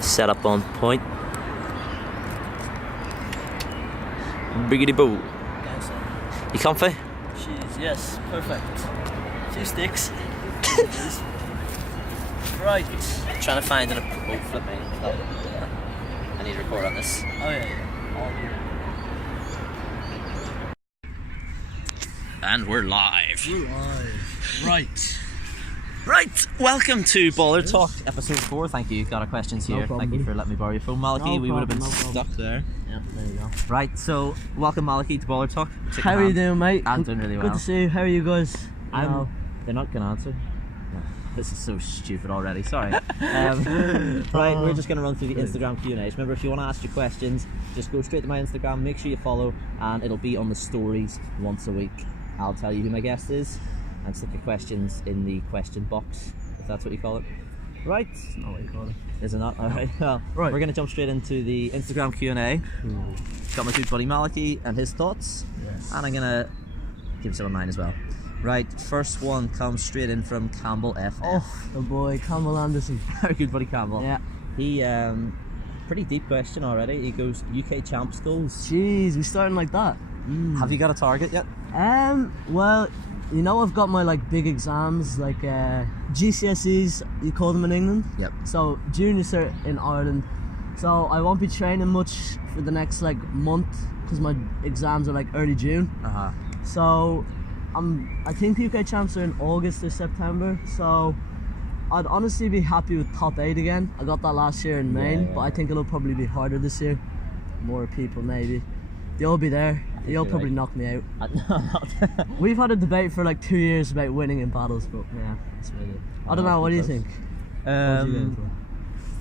Set up on point. Biggity boo. You comfy? Yes, perfect. 2 sticks. Right. Trying to find an. Oh, flip me. Oh, I need to record on this. Oh yeah. All here. And we're live. We're live. Right. Right, welcome to Baller Talk, episode 4. Thank you, got our questions here. problem, Thank you buddy. for letting me borrow your phone, Malachy. No We would have been problem, no stuck there. Yeah, there you go. Right, so welcome Malachy to Baller Talk. Shake How your are you hand. doing, mate? I'm doing really well. Good to see you. How are you guys? They're not going to answer. No, this is so stupid already, sorry. Right, we're just going to run through the Instagram Q&As. Remember, if you want to ask your questions, just go straight to my Instagram, make sure you follow, and it'll be on the stories once a week. I'll tell you who my guest is, and stick your questions in the question box, if that's what you call it. Right. That's not what you call it. Is it not? Alright, well, Right. We're going to jump straight into the Instagram Q&A. Got my good buddy Malachy and his thoughts. Yes. And I'm going to give some of mine as well. Right, first one comes straight in from Campbell FF. Oh, the boy, Campbell Anderson. Our good buddy Campbell. Yeah. He, pretty deep question already. He goes, UK champs goals. Jeez, we starting like that. Have you got a target yet? Well, you know, I've got my big exams, GCSEs, you call them in England. Yep. So junior cert in Ireland. So I won't be training much for the next month because my exams are early June. Uh-huh. So I think UK champs are in August or September. So I'd honestly be happy with top 8 again. I got that last year in Maine, yeah. but I think it'll probably be harder this year. More people maybe. They'll be there. They'll you're probably right. knock me out. No, We've had a debate for 2 years about winning in battles, but yeah, that's really it. I don't know, what do you think? What are you going for?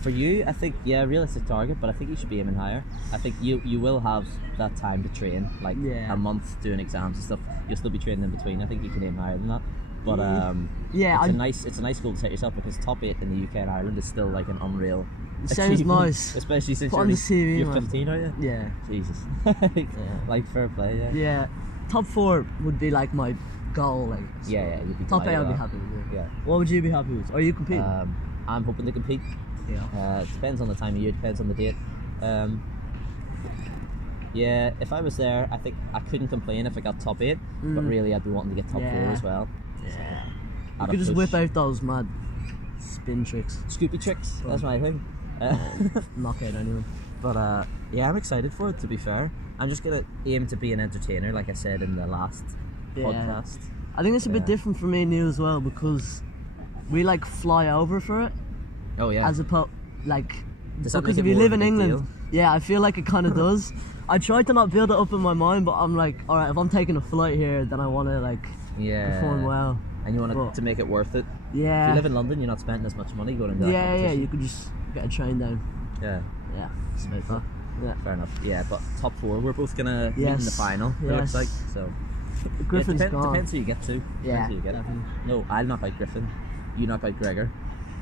For you, I think, realistic target, but I think you should be aiming higher. I think you will have that time to train, Yeah. a month doing exams and stuff. You'll still be training in between. I think you can aim higher than that. But Yeah, it's a nice goal to set yourself, because top 8 in the UK and Ireland is still an unreal Sounds achievement, nice. especially since Put on the CV, you're man. 15, aren't you? Yeah. Jesus. Fair play, yeah. Yeah, top 4 would be my goal. So Yeah, you'd be top 8 delighted I'd be with happy with. Yeah. What would you be happy with? Are you competing? I'm hoping to compete. Yeah. It depends on the time of year, depends on the date. Yeah, if I was there, I think I couldn't complain if I got top 8, but really I'd be wanting to get top 4 as well. Yeah. I'd You could just push. whip out those mad spin tricks. Scoopy tricks, that's my thing. Knock out anyone. But yeah, I'm excited for it, to be fair. I'm just going to aim to be an entertainer, like I said in the last podcast. I think it's a bit different for me and you as well, because we fly over for it. Oh yeah. As opposed, Does that because make if it you more live of a in big England, yeah, I feel like it kind of does. I try to not build it up in my mind, but I'm alright, if I'm taking a flight here, then I want to perform well. And you want to make it worth it. Yeah. If you live in London, you're not spending as much money going into that Yeah, competition. you could just get a train down. Yeah. Yeah, it's about that. Yeah. Fair enough. Yeah, but top 4, we're both gonna meet in the Yes. final. It looks Yes. like so. Griffin's gone. Depends who you get to. Yeah, Depends who you get. definitely. No, I'll knock out Griffin. You knock out Gregor.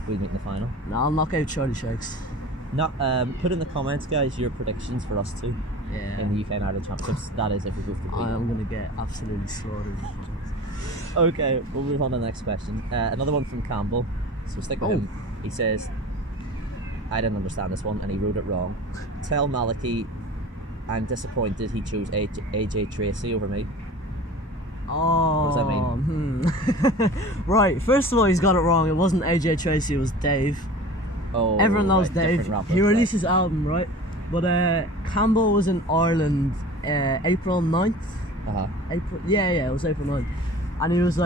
We meet in the final. No, I'll knock out Charlie Shakes. Not. Put in the comments, guys, your predictions for us two Yeah. in the UK and Ireland Championships. That is, if we both compete. I am gonna get absolutely slaughtered. Okay, we'll move on to the next question. Another one from Campbell. So stick with him. He says, I didn't understand this one and he wrote it wrong. Tell Malachy I'm disappointed he chose AJ Tracy over me. Oh. What does that mean? Right, first of all, he's got it wrong. It wasn't AJ Tracy, it was Dave. Oh, Everyone knows right, Dave. different rapper, He right. released his album, right? But Campbell was in Ireland April 9th. Uh-huh. It was April 9th. And he was he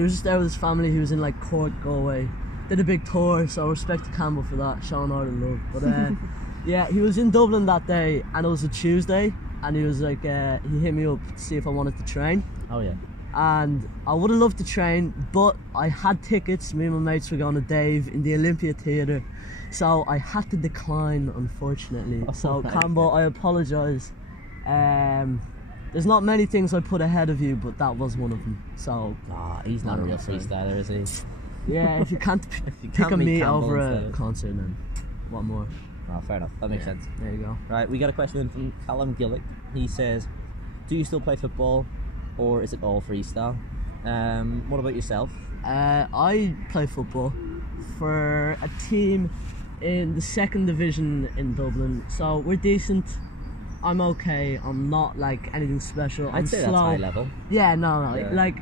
was just there with his family. He was in Cork, Galway. Did a big tour, so respect to Campbell for that, showing Ireland love. But yeah, he was in Dublin that day, and it was a Tuesday, and he was he hit me up to see if I wanted to train. Oh yeah. And I would have loved to train, but I had tickets. Me and my mates were going to Dave in the Olympia Theatre, so I had to decline, unfortunately. So Campbell, I apologise. There's not many things I put ahead of you, but that was one of them. So He's not a real sorry. freestyler, is he? yeah, if you can't you pick can't a meet meet Campbell over a instead. concert, then what more? Oh, fair enough. That makes sense. There you go. Right, we got a question in from Callum Gillick. He says, do you still play football, or is it all freestyle? What about yourself? I play football for a team in the second division in Dublin, so we're decent. I'm okay. I'm not like anything special. I'm I'd say slow. that's high level. Yeah, no, Yeah. like,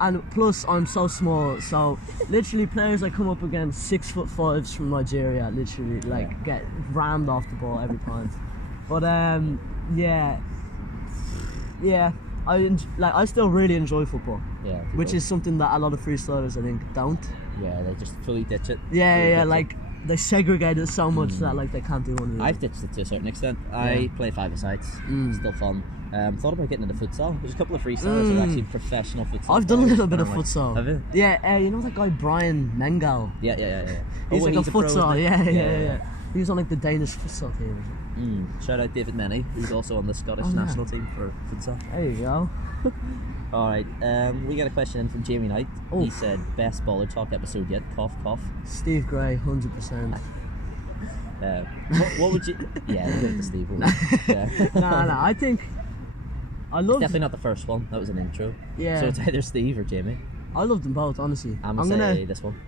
and plus I'm so small. So literally, players I come up against 6'5" from Nigeria, literally like get rammed off the ball every time. But yeah. I still really enjoy football. Yeah. Which is something that a lot of freestylers I think don't. Yeah, they just fully ditch it. Yeah, like they segregate it so much that like they can't do one of the I've ditched it to a certain extent. I play five-a-sides. Still fun. Thought about getting into futsal. There's a couple of freestylers who are actually professional futsal. I've done a little bit of players. futsal. Have you? Yeah, you know that guy Brian Mengal? Yeah. He's like a pro, isn't futsal, he? yeah. He was on like the Danish futsal team or something. Shout out David Menny, who's also on the Scottish national team for futsal. There you go. Alright, we got a question in from Jamie Knight. He said, best baller talk episode yet, cough cough. Steve Gray, 100%. What would you... Yeah, we'll go with the Steve one. Yeah. No, I think... I love... Definitely not the first one, that was an intro. Yeah. So it's either Steve or Jamie. I love them both, honestly. I'm gonna say this one.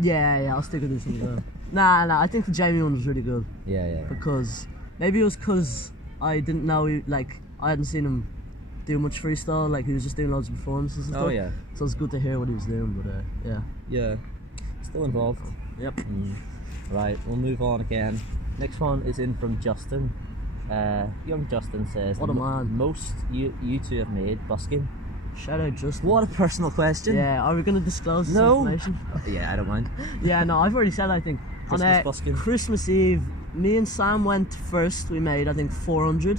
Yeah, I'll stick with this one as well. Nah, I think the Jamie one was really good. Yeah. Because... Maybe it was because I didn't know, I hadn't seen him do much freestyle, like he was just doing loads of performances and stuff. Oh yeah. So it's good to hear what he was doing, but yeah. Yeah. Still involved. Yep. Right, we'll move on again. Next one is in from Justin. Young Justin says, What a man. Most you two have made busking. Shout out Justin. What a personal question. Yeah, are we going to disclose this information? Yeah, I don't mind. Yeah, no, I've already said, I think. Christmas on busking. Christmas Eve, me and Sam went first. We made, I think, 400.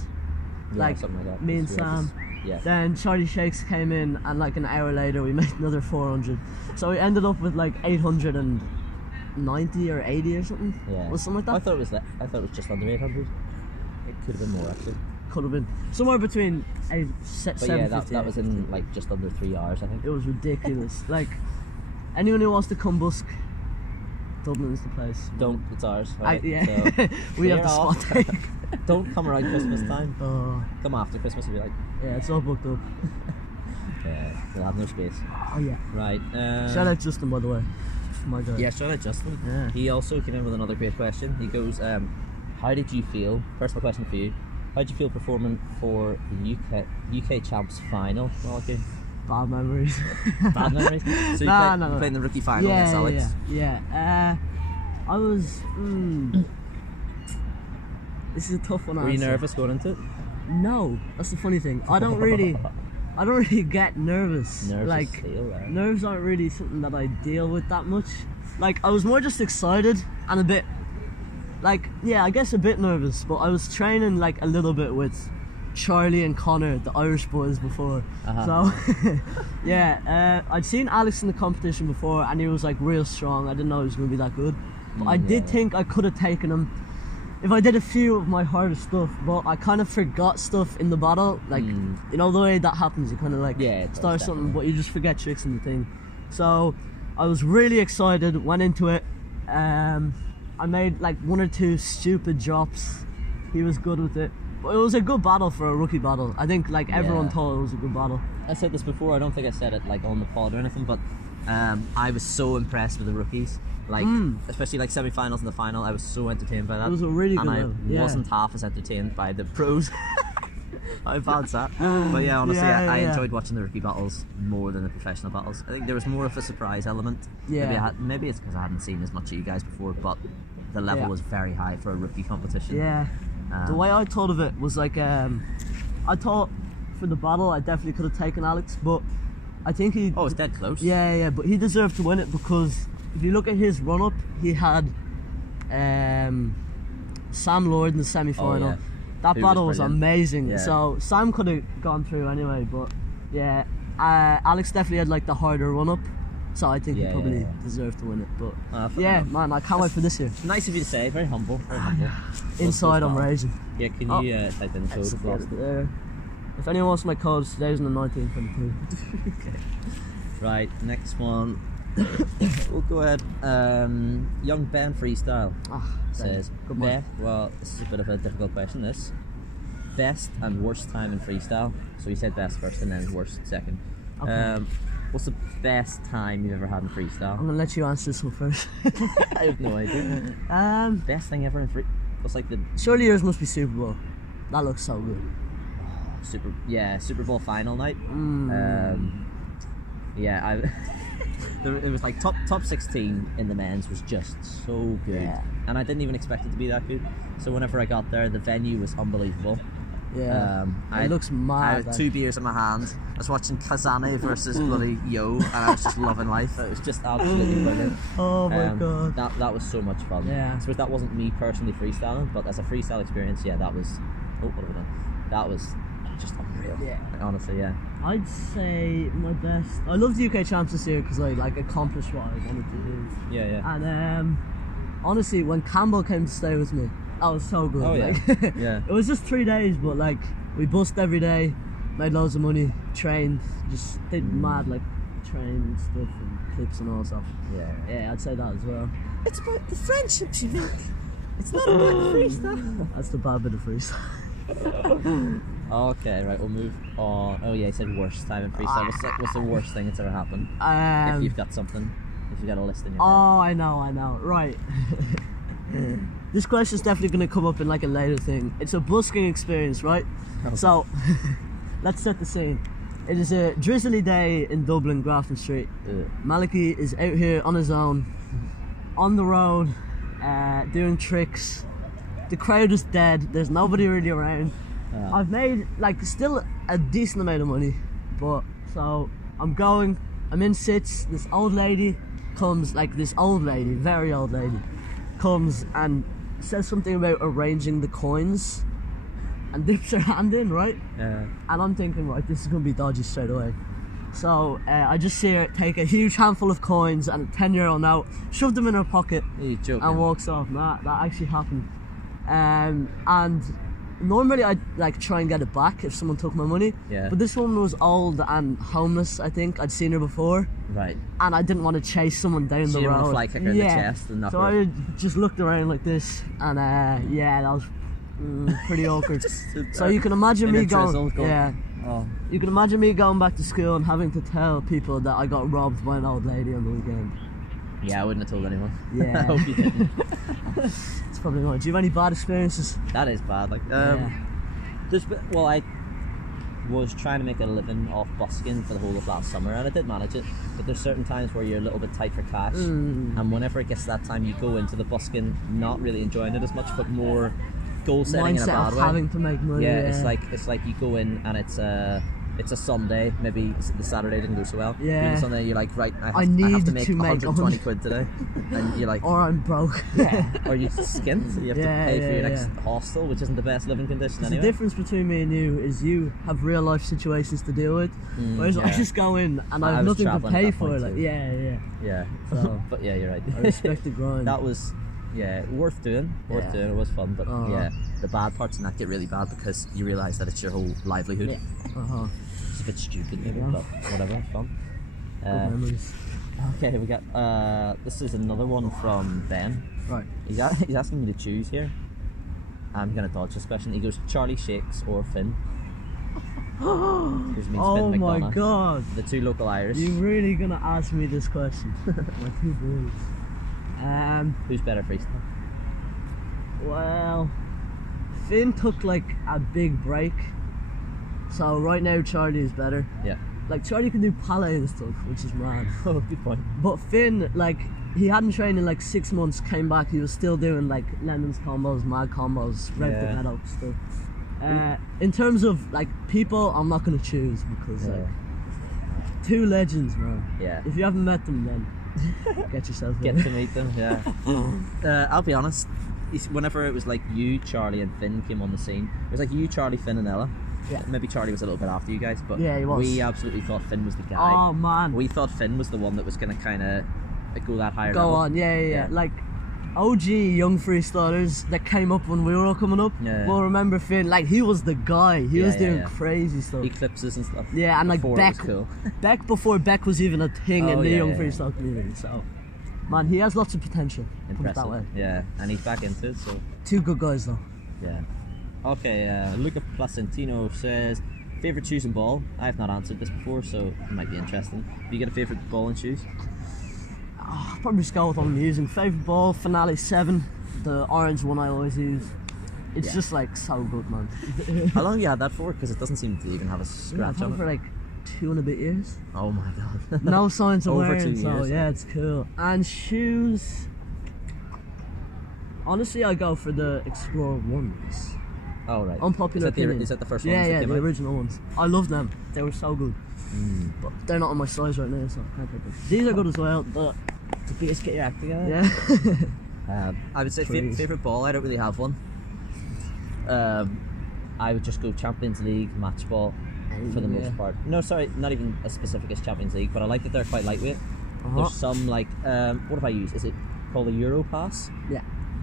Yeah, something like that. Me and Sam. Yeah. Then Charlie Shakes came in, and like an hour later we made another 400. So we ended up with like 890 or 80 or something. Yeah. Or something like that. I thought it was just under 800. It could have been more actually. Could have been somewhere between 750. But yeah, that was in like just under 3 hours, I think. It was ridiculous. Like anyone who wants to come busk, Dublin is the place. Don't. It's ours. Right? Yeah. So We have the spot take. Don't come around Christmas time. Oh, Come after Christmas and be like, yeah, it's all booked up. yeah, we'll have no space. Oh yeah. Right. Shout out Justin, by the way. My God. Yeah, shout out Justin. Yeah. He also came in with another great question. He goes, how did you feel? Personal question for you. How did you feel performing for the UK Champs final, Malachy? Bad memories. Bad memories? So you played in the rookie final against Alex? Yeah. I was. This is a tough one. Were you nervous going into it? No, that's the funny thing. I don't really get nervous. Nerves aren't really something that I deal with that much. Like I was more just excited and a bit, I guess a bit nervous. But I was training like a little bit with Charlie and Connor, the Irish boys, before. So yeah, I'd seen Alex in the competition before, and he was like real strong. I didn't know he was going to be that good, but I did think I could have taken him if I did a few of my hardest stuff. But I kind of forgot stuff in the battle, like you know the way that happens. You kind of like start something, but you just forget tricks in the thing. So I was really excited. Went into it. I made like 1 or 2 stupid drops. He was good with it. But it was a good battle for a rookie battle. I think like everyone thought it was a good battle. I said this before. I don't think I said it like on the pod or anything, but I was so impressed with the rookies. Like especially like semi-finals and the final, I was so entertained by that. It was a really good one. And I wasn't half as entertained by the pros. How bad's that? But yeah, honestly, I enjoyed watching the rookie battles more than the professional battles. I think there was more of a surprise element. Yeah. Maybe it's because I hadn't seen as much of you guys before, but the level was very high for a rookie competition. Yeah. The way I thought of it was like, I thought for the battle I definitely could have taken Alex, but I think he... Oh, it's dead close. Yeah, but he deserved to win it because if you look at his run-up, he had Sam Lord in the semi-final. Oh, yeah. That battle was amazing. Yeah. So Sam could have gone through anyway, but yeah, Alex definitely had like the harder run-up. So I think he probably deserved to win it. But yeah, man, I can't wait for this year. Nice of you to say. Very humble. Very humble. Inside, I'm raging. Yeah, can you type in the code? I've lost it. If anyone wants my code, today's on the 1922. Okay. Right, next one. We'll go ahead. Young Ben Freestyle says, well, this is a bit of a difficult question, this. Best and worst time in freestyle. So he said best first and then worst second. Okay. What's the best time you've ever had in I'm freestyle? gonna let you answer this one first. I have no idea. Best thing ever in free. What's like the Surely yours must be Super Bowl. That looks so good. Super Bowl final night. Yeah, it was like top 16 in the men's was just so good, Yeah. and I didn't even expect it to be that good. So whenever I got there, the venue was unbelievable. Yeah. It looks mad. I had like. 2 beers in my hand. I was watching Kazane versus bloody Yo, and I was just loving life. It was just absolutely brilliant. Oh my god. That was so much fun. Yeah. I suppose that wasn't me personally freestyling, but as a freestyle experience, yeah, that was. Oh, what have we done? That was just unreal. Yeah. Like, honestly, yeah. I'd say my best. I love the UK Champs this year because I like accomplished what I wanted to do. Yeah. And honestly, when Campbell came to stay with me, that was so good. Oh, yeah. like, Yeah. It was just 3 days, but like we busked every day, made loads of money, trained, just did mad like training stuff and clips and all stuff. Yeah, I'd say that as well. It's about the friendships you make. It's not about freestyle. That's the bad bit of freestyle. Okay, right, we'll move on. Oh yeah, he said worst time in freestyle. What's the worst thing that's ever happened? If you've got something, if you've got a list in your head. Oh, I know. Right. This question's definitely going to come up in like a later thing. It's a busking experience, right? Okay. So, let's set the scene. It is a drizzly day in Dublin, Grafton Street. Malachy is out here on his own, on the road, doing tricks. The crowd is dead. There's nobody really around. I've made like still a decent amount of money, but so I'm in sits. This old lady comes, like this old lady, very old lady, comes and says something about arranging the coins and dips her hand in, right? Yeah. And I'm thinking, right, this is gonna be dodgy straight away. So I just see her take a huge handful of coins and a €10 note, shove them in her pocket, You're joking. and walks off. That actually happened. And normally I'd like try and get it back if someone took my money. Yeah. But this woman was old and homeless, I think. I'd seen her before. Right. And I didn't want to chase someone down So the you road. didn't want to fly kick her in the chest and knock so her. I just looked around like this, and that was pretty awkward. So you can imagine In a me drizzle, going, yeah. Oh. You can imagine me going back to school and having to tell people that I got robbed by an old lady on the weekend. Yeah, I wouldn't have told anyone. Yeah. I hope you didn't. It's probably not. Do you have any bad experiences? That is bad. Like, Yeah. I was trying to make a living off busking for the whole of last summer, and I did manage it. But there's certain times where you're a little bit tight for cash, and whenever it gets to that time, you go into the busking not really enjoying it as much, but more goal setting in a Mindset bad of way. having to make money. Yeah, it's like you go in and it's a Sunday. Maybe the Saturday didn't go so well. Yeah. Maybe the Sunday you're like, right, I need have to make to make 120 quid today, and you're like, Or I'm broke. or you skint. You have to pay for your next hostel, which isn't the best living condition The anyway. difference between me and you is you have real life situations to deal with, whereas I yeah. just go in and I I have was nothing to travelling at pay that for. point Like, too. yeah. Yeah. So But yeah, you're right. I respect the grind. That was, worth doing. Yeah. It was fun, but Uh-huh. the bad parts in that get really bad because you realise that it's your whole livelihood. Yeah. It's a bit stupid, maybe, Yeah. but whatever, fun. Good memories. Okay, we got this is another one from Ben. Right. He's asking me to choose here. I'm gonna dodge this question. He goes Charlie Shakes or Finn. Which means Oh Finn my McDonough, god. the two local Irish. You really gonna ask me this question? My two boys. Who's better freestyle? Well, Finn took like a big break, so right now Charlie is better. Yeah. Like Charlie can do palette and stuff, which is mad. Oh, good point. But Finn, like, he hadn't trained in like 6 months, came back, he was still doing like Lemons combos, Mad combos, Rev the Yeah. Meadow stuff. In terms of like people, I'm not gonna choose because like, two legends, man. Yeah. If you haven't met them, then get yourself Get there. to meet them, yeah. I'll be honest, whenever it was like you, Charlie and Finn came on the scene, it was like you, Charlie, Finn and Ella. Yeah. Maybe Charlie was a little bit after you guys, but Yeah, he was. we absolutely thought Finn was the guy. Oh man. We thought Finn was the one that was going to kind of go that higher Go level. on, yeah. Like OG young freestylers that came up when we were all coming up. Yeah. Will remember Finn. Like he was the guy. He was doing yeah. crazy stuff. Eclipses and stuff. Yeah, and like Before it Beck, was cool. Beck before Beck was even a thing in Oh, the yeah, young yeah. freestyle community. So, man, he has lots of potential. Put it Impressive. that way. Yeah, and he's back into it, so Two good guys though. yeah. Okay, Luca Placentino says, Favourite shoes and ball? I have not answered this before, so it might be interesting. Do you get a favourite ball and shoes? I'll probably just go with what I'm using. Favourite ball, Finale 7, the orange one I always use. It's just like so good, man. How long have you had that for? Because it doesn't seem to even have a I've scratch had on it it. for like 2.5 years. Oh my god. No signs of Over wearing, 2 so years, yeah, it's cool. And shoes, honestly, I go for the Explorer ones. Oh right. Unpopular opinion. Is that the first ones Yeah, that yeah, came the out? original ones. I love them. They were so good. But they're not on my size right now, so I can't take them. These are good as well. But To please get your act together. yeah. I would say Please. favourite ball. I don't really have one. I would just go Champions League match ball for the most part. No, sorry, not even as specific as Champions League, but I like that they're quite lightweight. There's some like what have I used? Is it called a Euro Pass? Yeah.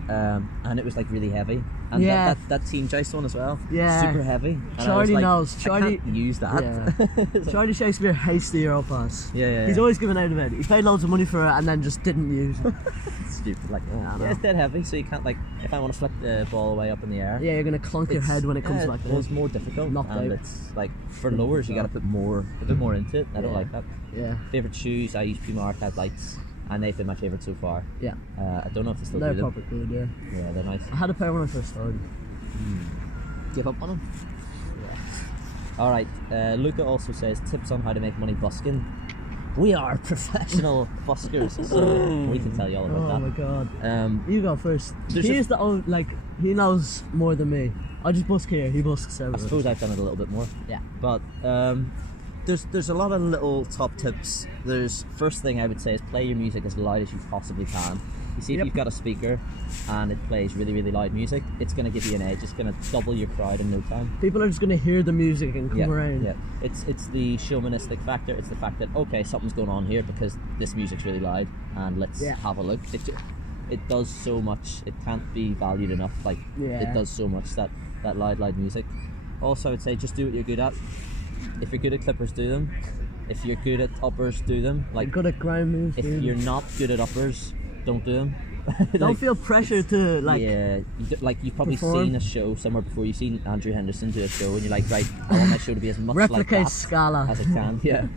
And it was like really heavy. And Yeah. that Team Joyce one as well. Yeah. Super heavy. And I was Charlie like, knows. I Charlie can't use that. Yeah. Charlie Shakespeare hates the Euro Pass. Yeah. He's always given out of it. He paid loads of money for it and then just didn't use it. Stupid. Like I know. it's dead heavy, so you can't like if I want to flick the ball away up in the air. Yeah, you're gonna clunk your head when it comes like Well, that. it's more difficult, Knocked and out. it's like for lowers you got to put a bit more into it. I don't Yeah. like that. Yeah. Favorite shoes? I use Puma Archive Lights, and they've been my favorite so far. Yeah. I don't know if they still They're do them. proper good, yeah. Yeah, they're nice. I had a pair when I first started. Give up on them. Yeah. All right. Luca also says tips on how to make money busking. We are professional buskers, so we can tell you all about Oh that. my god. You go first. There's He is the old, like, he knows more than me. I just busk here, he busks I everywhere. suppose I've done it a little bit more. Yeah. But there's a lot of little top tips. There's first thing I would say is play your music as loud as you possibly can. You see, if you've got a speaker and it plays really, really loud music, it's going to give you an edge. It's going to double your crowd in no time. People are just going to hear the music and come around. Yeah, it's the showmanistic factor. It's the fact that okay, something's going on here because this music's really loud, and let's have a look. It does so much. It can't be valued enough. Like it does so much that loud music. Also, I would say just do what you're good at. If you're good at clippers, do them. If you're good at uppers, do them. Like Good at ground moves. if you're not good at uppers, don't do them. Don't feel pressure to like. Yeah, you've probably perform. seen a show somewhere before. You've seen Andrew Henderson do a show, and you're like, right, I want my show to be as much Replicate like that Scala. as it can. Yeah,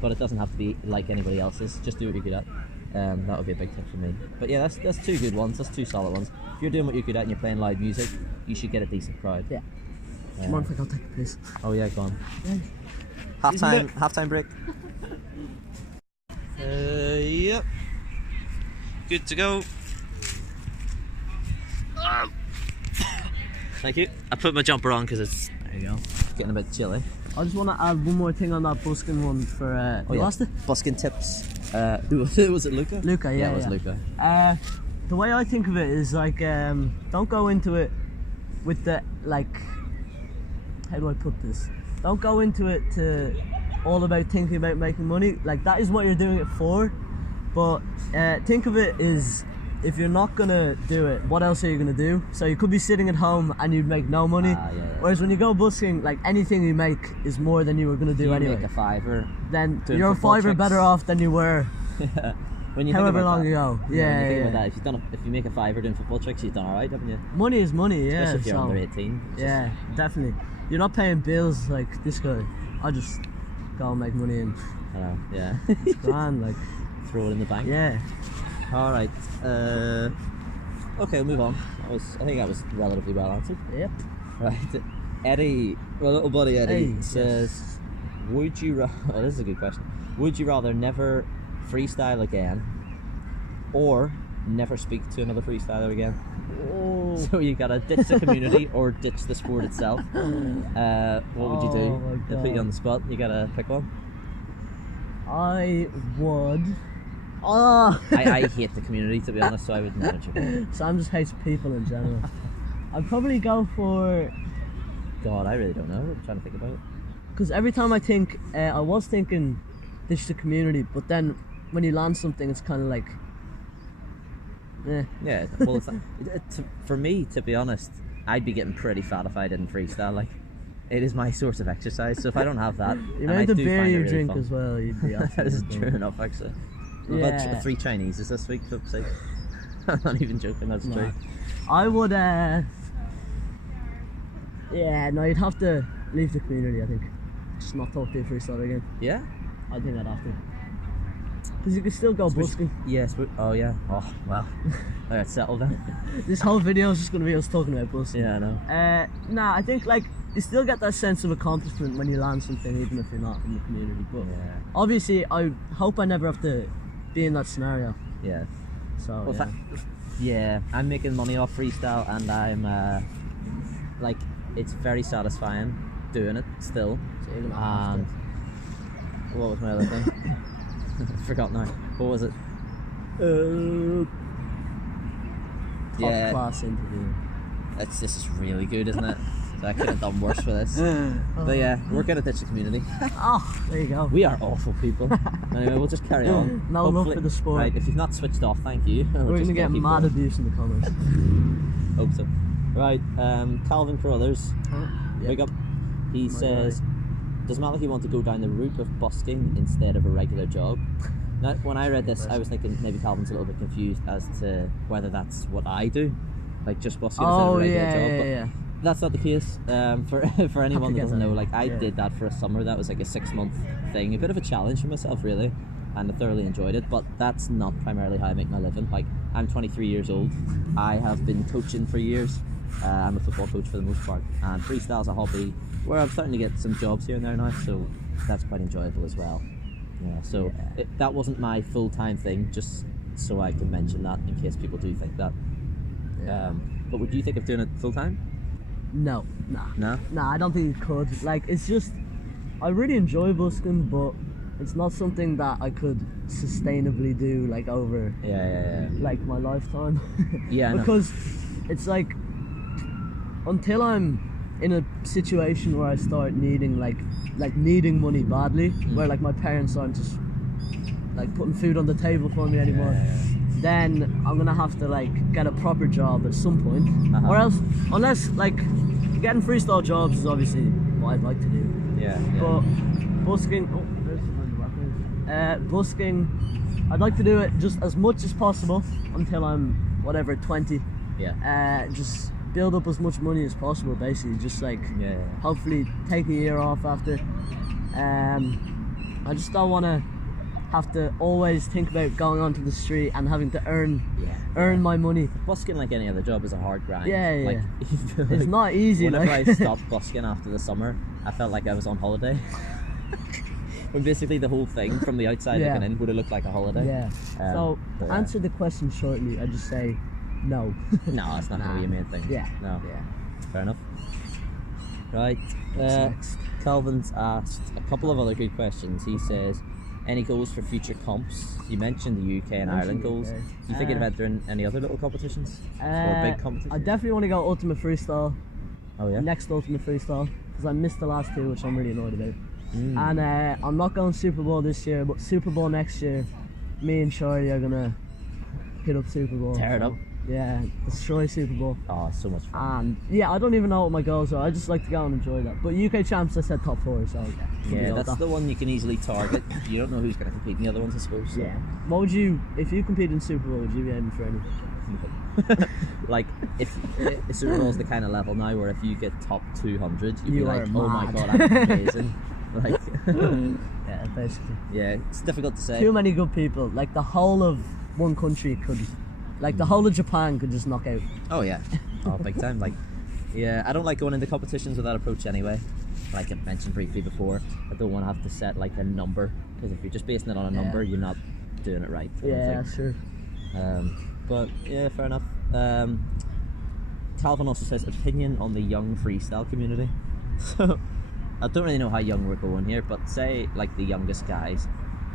but it doesn't have to be like anybody else's. Just do what you're good at. That would be a big tip for me. But yeah, that's two good ones. That's two solid ones. If you're doing what you're good at and you're playing live music, you should get a decent crowd. Yeah. Do you mind if I go take a piss? Oh yeah, go on. Yeah. Halftime break. Yep. Good to go. Thank you. I put my jumper on because it's There you go. getting a bit chilly. I just want to add one more thing on that busking one for. You lost it? Busking tips. Was it Luca? Luca, yeah. Yeah, it was Luca. The way I think of it is like, don't go into it with the like. How do I put this? Don't go into it to all about thinking about making money. Like that is what you're doing it for, but think of it as if you're not gonna do it, what else are you gonna do? So you could be sitting at home and you'd make no money. Yeah. Whereas when you go busking, like anything you make is more than you were gonna do You anyway. make a fiver. Then doing you're a football fiver tricks. better off than you were When you think however about long that, ago. when you think Yeah. about that, if you make a fiver doing football tricks, you've done alright, haven't you? Money is money, yeah. Especially if you're so, under 18. It's Yeah, definitely. You're not paying bills like this guy. I just go and make money and Just, I know, yeah. it's grand, like, Throw it in the bank. yeah. Alright. Okay, we'll move on. I think that was relatively well answered. Yep. Right. Eddie, my little buddy Eddie, Hey, says, would you oh, this is a good question. Would you rather never freestyle again or never speak to another freestyler again? Oh. So you gotta ditch the community or ditch the sport itself. What would you do? Oh my They put you God. on the spot. You gotta pick one. I would. Oh. I hate the community, to be honest, so I would never choose it. Sam just hates people in general. I'd probably go for. God, I really don't know. I'm trying to think about it. Because every time I think, I was thinking ditch the community, but then when you land something, it's kind of like. Yeah, well, it's not, for me, to be honest, I'd be getting pretty fat if I didn't freestyle. Like, it is my source of exercise, so if I don't have that, You and I know the do beer find it you really drink fun. as well, you'd be That is absolutely true fine. enough, actually. We've had Yeah. 3 Chineses this week, for fuck's sake. I'm not even joking, that's true. I would, yeah, no, you'd have to leave the community, I think. Just not talk to a freestyler again. Yeah? I think I'd have to. Because you can still go busking. Yes, oh yeah. Oh, well. I got settled then. This whole video is just going to be us talking about busking. Yeah, I know. Nah, I think like you still get that sense of accomplishment when you land something, even if you're not in the community. But yeah. obviously, I hope I never have to be in that scenario. Yeah. So, Well, yeah, I'm making money off freestyle, and I'm like, it's very satisfying doing it still. So you're gonna have And what was my other thing? I forgot now. What was it? Top class interview. This is really good, isn't it? So I could have done worse for this. But yeah, we're gonna ditch the community. Oh, there you go. We are awful people. Anyway, we'll just carry on. No love for the sport. Right, if you've not switched off, thank you. We're gonna get mad abuse in the comments. Hope so. Right, Calvin Carruthers, Yeah. wake up. He says, does Malachy want to go down the route of busking instead of a regular job? Now, when I read this, I was thinking maybe Calvin's a little bit confused as to whether that's what I do, like just busking instead of a regular job. But yeah. that's not the case. For anyone that doesn't know, like I did that for a summer. That was like a 6-month thing, a bit of a challenge for myself, really, and I thoroughly enjoyed it. But that's not primarily how I make my living. Like, I'm 23 years old. I have been coaching for years. I'm a football coach for the most part, and freestyle's a hobby where I'm starting to get some jobs here and there now, so that's quite enjoyable as well. Yeah, so that wasn't my full-time thing, just so I can mention that in case people do think that. But would you think of doing it full-time? No, No? nah, I don't think you could. Like, it's just, I really enjoy busking, but it's not something that I could sustainably do like over like my lifetime. Yeah, because it's like, until I'm in a situation where I start needing like needing money badly, where like my parents aren't just like putting food on the table for me anymore, then I'm gonna have to like get a proper job at some point, or else, unless like getting freestyle jobs is obviously what I'd like to do. But busking, there's something in the background. Busking, I'd like to do it just as much as possible until I'm whatever 20. Just build up as much money as possible, basically. Just like hopefully take a year off after. I just don't want to have to always think about going onto the street and having to earn my money. Busking, like any other job, is a hard grind. Like, like, it's not easy. Whenever like. I stopped busking after the summer, I felt like I was on holiday. When basically the whole thing from the outside looking in would have looked like a holiday. So to answer the question shortly, I just say no. No, that's not going to be your main thing. No. Fair enough. Right. Calvin's asked a couple of other good questions. He says, any goals for future comps? You mentioned the UK and Ireland goals. You thinking about doing any other little competitions? Or big competitions? I definitely want to go Ultimate Freestyle. Oh yeah? Next Ultimate Freestyle. Because I missed the last two, which I'm really annoyed about. And I'm not going Super Bowl this year, but Super Bowl next year, me and Shorty are going to hit up Super Bowl. Tear it up. Yeah, destroy Super Bowl. Oh, so much fun. And I don't even know what my goals are. I just like to go and enjoy that. But UK champs, I said top 4, so yeah, that's the one you can easily target. You don't know who's going to compete in the other ones, I suppose. So. Yeah. What would you, if you competed in Super Bowl, would you be aiming for anything? Like, if Super Bowl's the kind of level now where if you get top 200, you'd be like, oh my god, I'm amazing. Like, yeah, basically. Yeah, it's difficult to say. Too many good people. Like, the whole of one country could, like, the whole of Japan could just knock out. Oh yeah, big time. Like, yeah, I don't like going into competitions with that approach anyway. Like I mentioned briefly before, I don't want to have to set like a number, because if you're just basing it on a number, you're not doing it right. Yeah, sure. But yeah, fair enough. Calvin also says opinion on the young freestyle community. So I don't really know how young we're going here, but say like the youngest guys,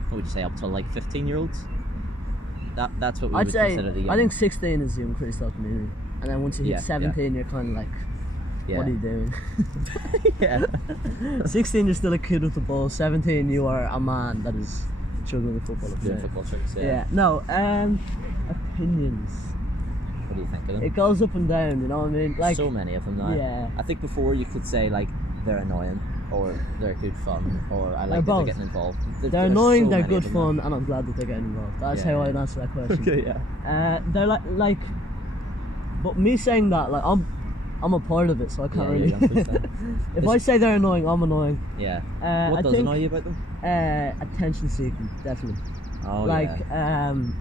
what would you say, up to like 15-year-olds? That's what we would consider the young. I think 16 is the young freestyle community, and then once you hit 17, you're kind of like, what are you doing? 16, you're still a kid with the ball. 17, you are a man that is juggling the football. Football tricks, No, opinions. What do you think of them? It goes up and down, you know what I mean? Like, so many of them now. Yeah. I think before you could say like they're annoying, or they're good fun, or I like that they're getting involved. They're annoying, they're good fun, and I'm glad that they're getting involved. That's how I'd answer that question. Okay, They're like, but me saying that, like, I'm a part of it, so I can't Yeah, really. you're on freestyle. If I say they're annoying, I'm annoying. Yeah. I What does think, annoy you about them? attention seeking, definitely. Oh, Like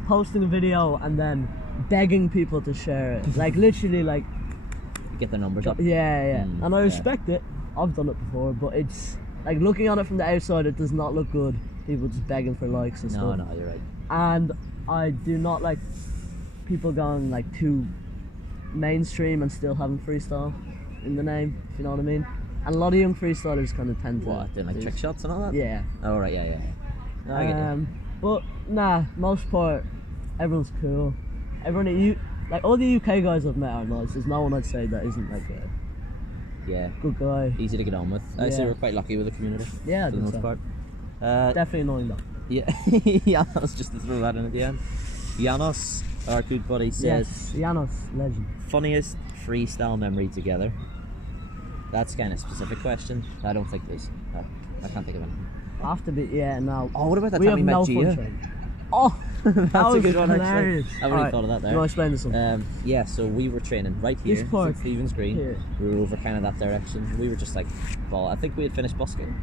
posting a video and then begging people to share it. Like literally, like Get the numbers up. yeah. Mm, And I yeah. respect it. I've done it before, but it's like looking on it from the outside, it does not look good. People just begging for likes and stuff. No, you're right. And I do not like people going like too mainstream and still having freestyle in the name, if you know what I mean. And a lot of young freestylers kind of tend to What, doing like do- trick shots and all that? Yeah. Oh, right, yeah. No, I get it. But nah, most part, everyone's cool. Everyone at like all the UK guys I've met are nice. There's no one I'd say that isn't like a Yeah. good guy. Easy to get on with. I'd say Yeah. we're quite lucky with the community. Yeah, I for the think most so. part. Definitely annoying though. Yeah, Janos, just to throw that in at the end. Janos, our good buddy, says, Yes, Janos, legend. funniest freestyle memory together. That's kind of specific question. I don't think there's. I can't think of anything. Have to be, yeah, no. Oh, what about that We time have we met no Gia? fun training. Oh, That's that a was good one, actually. hilarious. I haven't really thought of that there. No, explain this one. Yeah, so we were training right here, This park St. Stephen's Green. here. We were over kind of that direction. We were just like, ball. I think we had finished busking.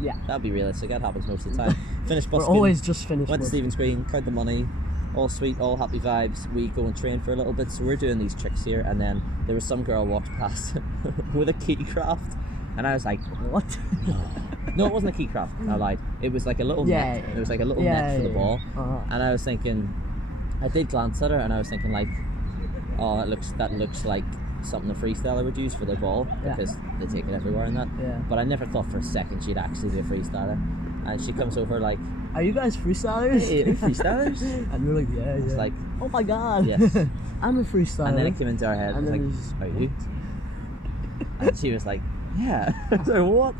Yeah. That'd be realistic. That happens most of the time. Finished We're busking. always just finished. Went to work. Stephen's Green, count the money, all sweet, all happy vibes. We go and train for a little bit, so we're doing these tricks here, and then there was some girl walked past with a key craft, and I was like, What? no, it wasn't a key craft. I lied. It was like a little Yeah, net. yeah, It was like a little yeah, net for the yeah, ball, Uh-huh. and I was thinking, I did glance at her, and I was thinking like, oh, that looks like something a freestyler would use for their ball, Yeah. because they take it everywhere and that. Yeah. But I never thought for a second she'd actually be a freestyler, and she comes over like, Are you guys freestylers? hey, are you freestylers? And we're like, yeah. It's like, oh my god. yes. I'm a freestyler. And then it came into our head, And and then was it's like, are you? And she was like, yeah. I was like, what?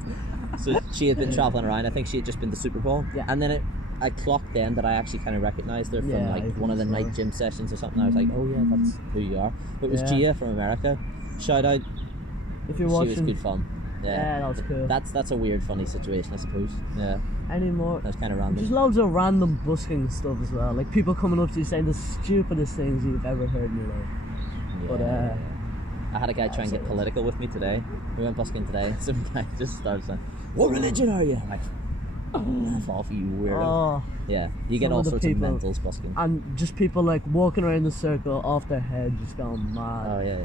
So she had been travelling around, I think she had just been to Super Bowl. Yeah. And then I clocked then that I actually kind of recognised her from Yeah, like I one of the think so. night gym sessions or something. I was like, oh yeah, that's who you are. But it was Yeah. Gia from America. Shout out. If you're She watching, was good fun. Yeah, that was cool. That's a weird, funny situation, I suppose. Yeah, any more? that was kind of random. Just loads of random busking stuff as well. Like people coming up to you saying the stupidest things you've ever heard in your life. Yeah, But yeah. I had a guy try and get political with me today. We went busking today. Some guy just started saying, "What religion are you?" I'm like, "F off, you weirdo." Oh, Yeah, you get Some all of the sorts people- of mentals busking. and just people like walking around the circle off their head, just going mad. Oh yeah.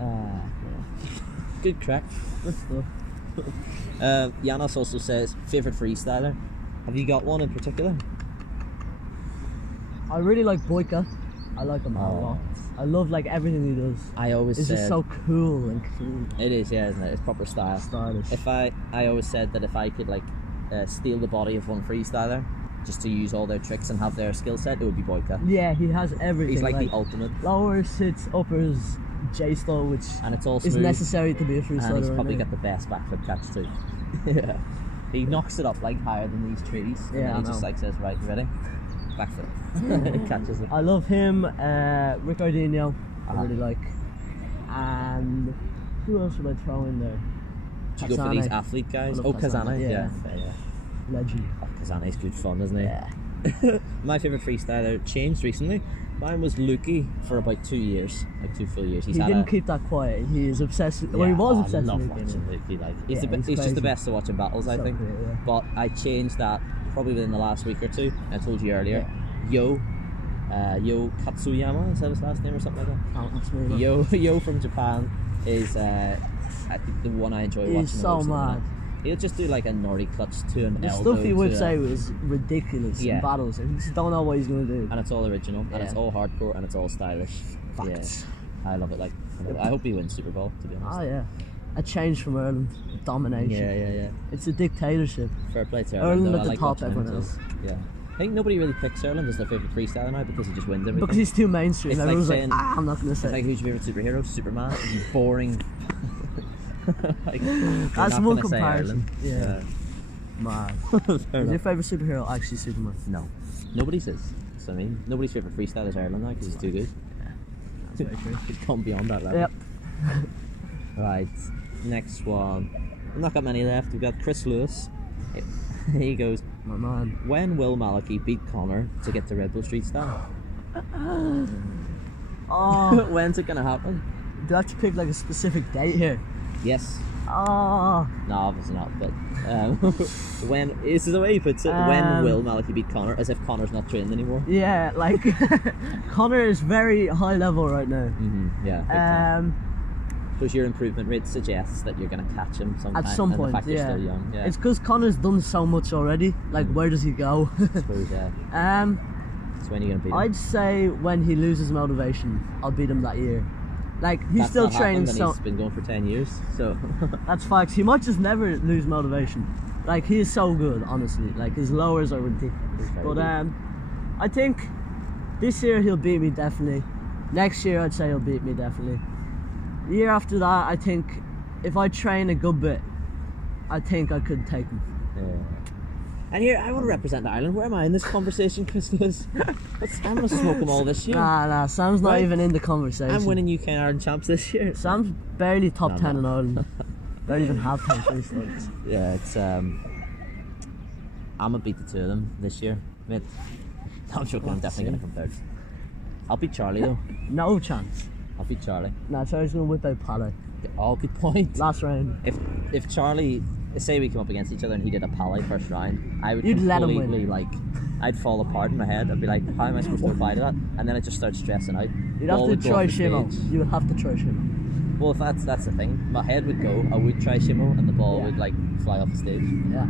Yeah. Good crack. Good stuff. Janos also says, favourite freestyler. Have you got one in particular? I really like Boyka. I like him a lot. I love like everything he does. I always It's said just so cool and clean. it is, yeah, isn't it? It's proper style. Stylish. If I always said that if I could like steal the body of one freestyler just to use all their tricks and have their skill set, it would be Boyka. Yeah, he has everything. He's like the ultimate, lowers, sits, uppers, J style, which and it's all is smooth. necessary to be a freestyler. And he's right probably now. got the best backflip catch too. Yeah. He knocks it up like higher than these trees. And Yeah, then I he just know. like says, right, you ready? Backflip. Catches it. I love him. Ricardinho, I Uh-huh. really like. And who else would I throw in there? Do you go for these Kazane. athlete guys? I love Oh, Kazane, Kazane. yeah. Yeah. Legend. Oh, Kazane's good fun, isn't he? Yeah. My favourite freestyler changed recently. Mine was Lukey for about 2 years, like 2 full years. He didn't keep that quiet. He is obsessed. Well, he was obsessed I love with watching Lukey. Lukey. Like, Yeah, he's he's just the crazy. best to watch in battles, I So think. cool, yeah. But I changed that probably within the last week or two. I told you earlier. Yo Katsuyama, is that his last name or something like that? Oh, that's me. Yo from Japan is I think the one I enjoy watching. He's the so most at the minute. mad. He'll just do like a Nordy clutch to an The elbow. stuff he would to say a- was ridiculous Yeah. in battles. I just don't know what he's going to do. and it's all original, and it's Yeah. all hardcore, and it's all stylish. Facts. Yeah, I love it. Like, I hope he wins Super Bowl, to be honest. Oh, yeah. A change from Ireland. Domination. Yeah. It's a dictatorship. Fair play to Ireland Ireland. at I the like top, watching him everyone as else. well. Yeah. I think nobody really picks Ireland as their favourite freestyler now because he just wins everything. Because he's too mainstream. It's like Everyone's saying- like, I'm not going to say It's like, who's your favourite superhero? Superman? He's boring. Like, you're That's not one gonna say comparison. Ireland. Man. Fair Is your enough. favourite superhero actually Superman? No. Nobody's is. So, I mean, nobody's favourite freestyler is Ireland now because he's too good. That's very true. He's gone beyond that level. Yep. Right, next one. We've not got many left. We've got Chris Lewis. He goes, My man. when will Malachy beat Connor to get to Red Bull Street style? Oh, When's it going to happen? do I have to pick like a specific date here? Yes. Oh, No, obviously not. But when this is the way he puts it. When will Malachy beat Connor? As if Connor's not trained anymore. yeah, like Connor is very high level right now. Yeah. Big time. Because your improvement rate suggests that you're going to catch him sometime. At some and point, the fact yeah. you're still young. Yeah. It's because Connor's done so much already. Like, where does he go? I suppose, yeah. So when are you going to beat him? I'd say when he loses motivation, I'll beat him that year. Like, he's That's still not training, happened, so and he's been going for 10 years. So that's facts. He might just never lose motivation. Like, he is so good, honestly. Like, his lowers are ridiculous. But I think this year he'll beat me definitely. Next year I'd say he'll beat me definitely. The year after that, I think if I train a good bit, I think I could take him. Yeah. And here, I want to represent Ireland. Where am I in this conversation, Christmas? I'm going to smoke them all this year. Nah, Sam's not even in the conversation. I'm winning UK and Ireland champs this year. Sam's barely top 10 in Ireland. Don't even have 10 first legs. Yeah, it's I'm gonna beat the two of them this year. Mate, I'm joking. I'm definitely gonna come third. I'll beat Charlie though. No chance. I'll beat Charlie. Nah, Charlie's gonna whip out Palo. Oh, good point. Last round. If Charlie, say we came up against each other and he did a Pally first round, I would You'd let him completely win. I'd fall apart in my head. I'd be like, how am I supposed to reply to that? And then I'd just start stressing out. You'd have to try Shimo. You would have to try Shimo. Well, if that's the thing. My head would go. I would try Shimo, and the ball would fly off the stage. Yeah.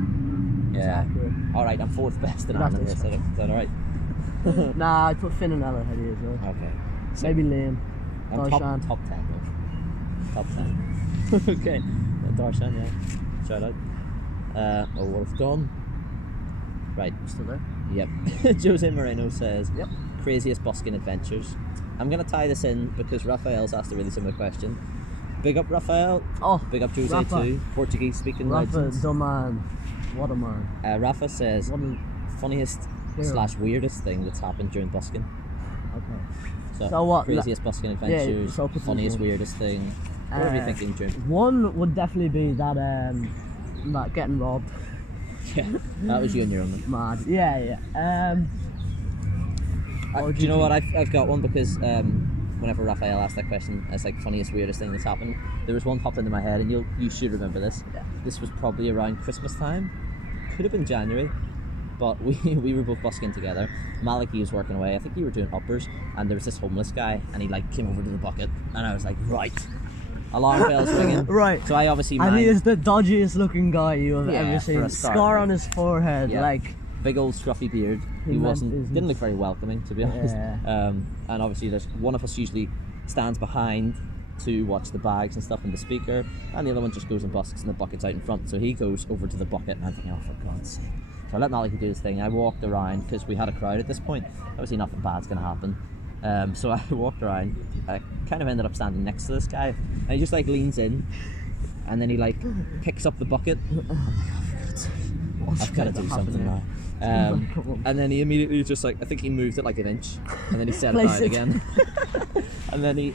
Yeah. Exactly. All right, I'm fourth best in Ireland. Is that all right? Nah, I put Finn and Ella ahead of you as well. Okay. So Maybe Liam. I'm top 10 though. Top 10. Okay. Darshan, yeah. Shout out. What have done? Right. Still there? Yep. Jose Moreno says, Yep. Craziest busking adventures. I'm going to tie this in because Rafael's asked a really similar question. Big up Rafael. Oh, Big up Jose Rafa. too. Portuguese speaking Rafa, legends. the man. What a man. Rafa says, What a funniest hero. / weirdest thing that's happened during busking. Okay. So what? Craziest busking adventures, so put this funniest, one. weirdest thing. What are you thinking, Jim? One would definitely be that getting robbed. Yeah, that was you and your own. Mad. Yeah. Do you know what? I've got one because whenever Raphael asked that question, it's like funniest, weirdest thing that's happened. There was one popped into my head, and you should remember this. Yeah. This was probably around Christmas time. Could have been January, but we were both busking together. Malachy was working away. I think you were doing uppers, and there was this homeless guy, and he came over to the bucket, and I was like, right. Alarm bells ringing. Right. So I obviously And he is the dodgiest looking guy you have ever for seen. a start, Scar like. on his forehead, Yeah. Big old scruffy beard. He meant business. didn't look very welcoming, to be honest. Yeah. And obviously there's one of us usually stands behind to watch the bags and stuff and the speaker, and the other one just goes and busks and the bucket's out in front. So he goes over to the bucket, and I'm thinking, oh, for God's sake. So I let Malachy do his thing. I walked around because we had a crowd at this point. Obviously nothing bad's going to happen. So I walked around. I kind of ended up standing next to this guy, and he just leans in, and then he picks up the bucket. I'm like, oh, for God's sake, I've got to do something now. And then he immediately just I think he moved it an inch, and then he set it down again. And then he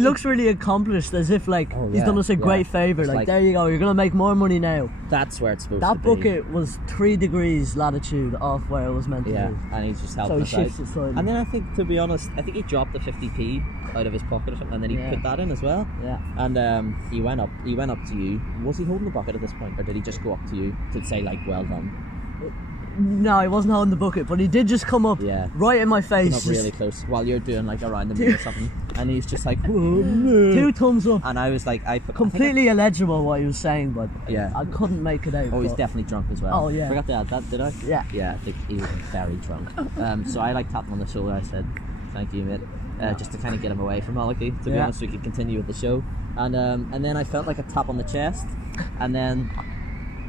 looks really accomplished, as if he's done us a great favour. There you go, you're gonna make more money now. That's where it's supposed to That be. bucket was 3 degrees latitude off where it was meant to be. And he's just helping us out. And then I think, to be honest, he dropped the 50p out of his pocket or something, and then he put that in as well. Yeah. And he went up to you. Was he holding the bucket at this point, or did he just go up to you to say well done? No, he wasn't holding the bucket, but he did just come up right in my face. Not really close while you're doing around him or something, and he's just whoa, 2 thumbs up. And I was completely illegible what he was saying, but yeah, I couldn't make it out. Oh, he's definitely drunk as well. Oh yeah, forgot to add that, did I? Yeah. Yeah, I think he was very drunk. So I tapped him on the shoulder. I said, "Thank you, mate," just to kind of get him away from Malachy. To be honest, we could continue with the show. And then I felt like a tap on the chest, and then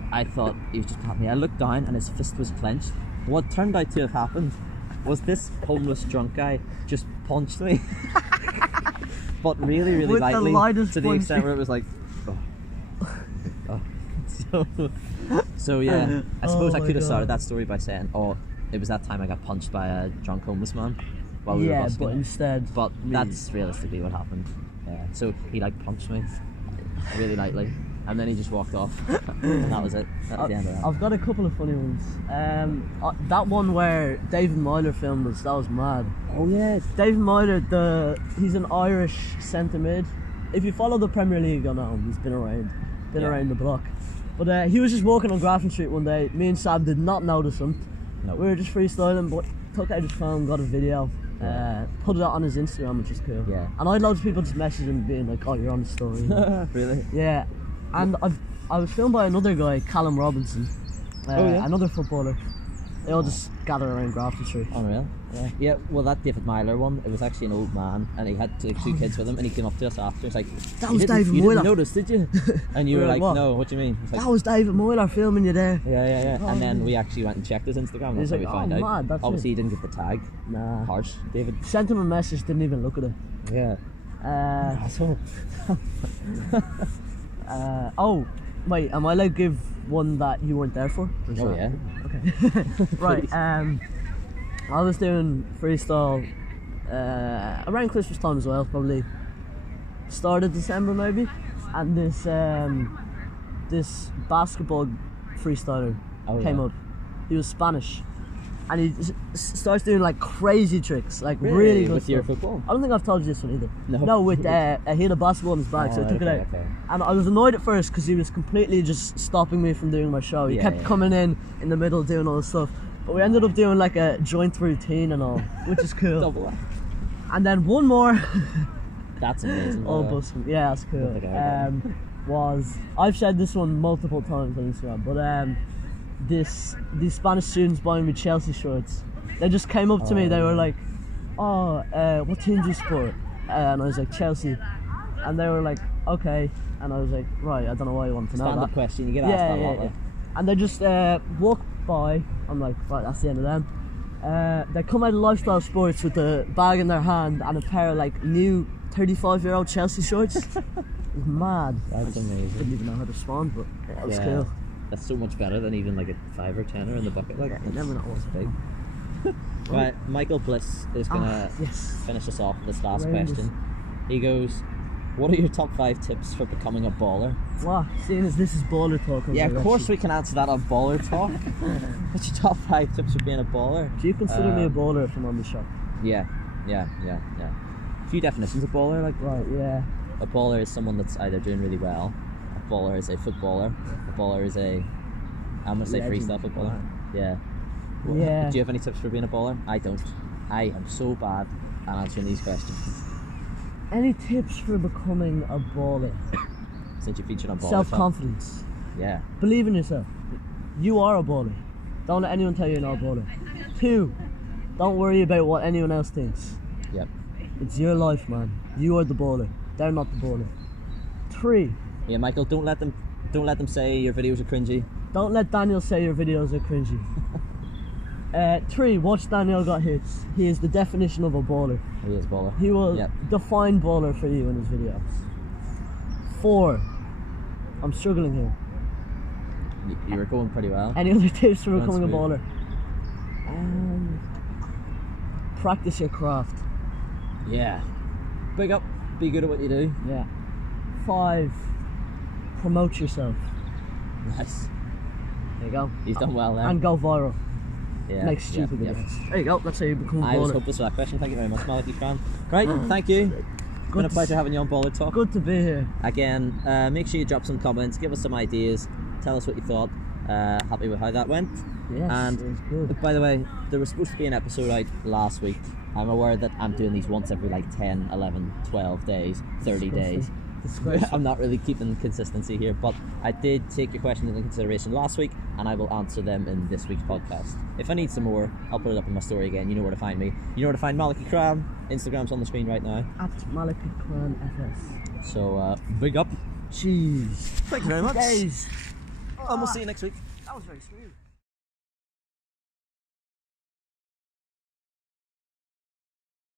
I thought he was just tapping me. I looked down and his fist was clenched. What turned out to have happened was this homeless drunk guy just punched me, but really, really with lightly, to the extent where it was So yeah, I suppose I could have started that story by saying, "Oh, it was that time I got punched by a drunk homeless man while we were busking." but instead, that's realistically what happened. Yeah, so he punched me really lightly, and then he just walked off, and that was it. That was the end of that. I've got a couple of funny ones. That one where David Myler filmed us, that was mad. Oh yeah, David Myler, he's an Irish centre mid. if you follow the Premier League, I know he's been around the block. But he was just walking on Grafton Street one day. Me and Sam did not notice him. No. We were just freestyling, but took out his phone, got a video, put it out on his Instagram, which is cool. Yeah. And I had loads of people just messaging him being like, "Oh, you're on the story." Really? Yeah. And I was filmed by another guy, Callum Robinson, another footballer. They all just gather around Grafton Street. Unreal. Yeah. Yeah, well, that David Myler one, it was actually an old man, and he had two kids with him, and he came up to us after. He's like, That was David You Moyler." didn't notice, did you? And you were like, What? no, what do you mean? He's like, That was David Moyler filming you there. yeah. Oh, And then yeah. we actually went and checked his Instagram, and He's that's how like, we found "Oh, out. mad, that's Obviously, it." he didn't get the tag. Nah. Harsh, David. Sent him a message, didn't even look at it. Yeah. So, oh, wait, am I allowed to give one that you weren't there for? Oh, yeah. Okay. Right, I was doing freestyle around Christmas time as well, probably start of December maybe, and this basketball freestyler came up. He was Spanish, and he starts doing like crazy tricks, like really good with stuff. your football? I don't think I've told you this one either. No. With he had a basketball in his bag, so I took it out. Okay. And I was annoyed at first because he was completely just stopping me from doing my show. He kept coming in the middle, doing all this stuff. But we ended up doing like a joint routine and all, which is cool. Double. And then one more. That's amazing. Oh, busking. Yeah, that's cool. I've said this one multiple times on Instagram, but these Spanish students buying me Chelsea shirts. They just came up to me. They were like, "Oh, what team do you support?" And I was like, "Chelsea." And they were like, "Okay." And I was like, "Right, I don't know why you want to know Standard that." question, you get asked that a lot. Yeah. And they just walk by. I'm like, right, that's the end of them. They come out of Lifestyle Sports with a bag in their hand and a pair of like new 35-year-old Chelsea shorts. It was mad. That's amazing. Didn't even know how to respond, but it was cool. That's so much better than even like a 5 or 10 in the bucket. Like, You never know what's big. Right, Michael Bliss is gonna finish us off with this last question. He goes, what are your top 5 tips for becoming a baller? Wow, seeing as this is baller talk. Yeah, of course we can answer that on baller talk. What's your top 5 tips for being a baller? Do you consider me a baller if I'm on the show? Yeah. A few definitions of baller, like Right, yeah. a baller is someone that's either doing really well. A baller is a footballer. A baller is I'm gonna say freestyle footballer. Yeah. Yeah. Do you have any tips for being a baller? I don't. I am so bad at answering these questions. Any tips for becoming a baller? Since you featured on baller. Self-confidence. Yeah. Believe in yourself. You are a baller. Don't let anyone tell you you're not a baller. 2, don't worry about what anyone else thinks. Yep. It's your life, man. You are the baller. They're not the baller. 3, Yeah, Michael, don't let them say your videos are cringy. don't let Daniel say your videos are cringy. 3, watch Daniel Got Hits. He is the definition of a baller. He is a baller. He will define baller for you in his videos. 4, I'm struggling here. You were going pretty well. Any other tips for Go on, becoming a sweet. baller? Practice your craft. Yeah. Big up. Be good at what you do. Yeah. 5, promote yourself. Nice. There you go. He's done well there. And go viral. Yeah. Make stupid videos. There you go. That's how you become a I was baller. hopeless for that question. Thank you very much, Malachy Crann. Right, thank you. Been a pleasure having you on Baller Talk. Good to be here. Again, make sure you drop some comments, give us some ideas, tell us what you thought. Happy with how that went. Yes, And it was good. by the way, there was supposed to be an episode out last week. I'm aware that I'm doing these once every like 10, 11, 12 days, 30 days. Disgraceful. I'm not really keeping consistency here, but I did take your questions into consideration last week, and I will answer them in this week's podcast. If I need some more, I'll put it up in my story again. You know where to find me. You know where to find Malachy Crann. Instagram's on the screen right now. At Malachy Crann FS. So, big up. Jeez. Thank you very much. Days. And we'll see you next week. That was very smooth.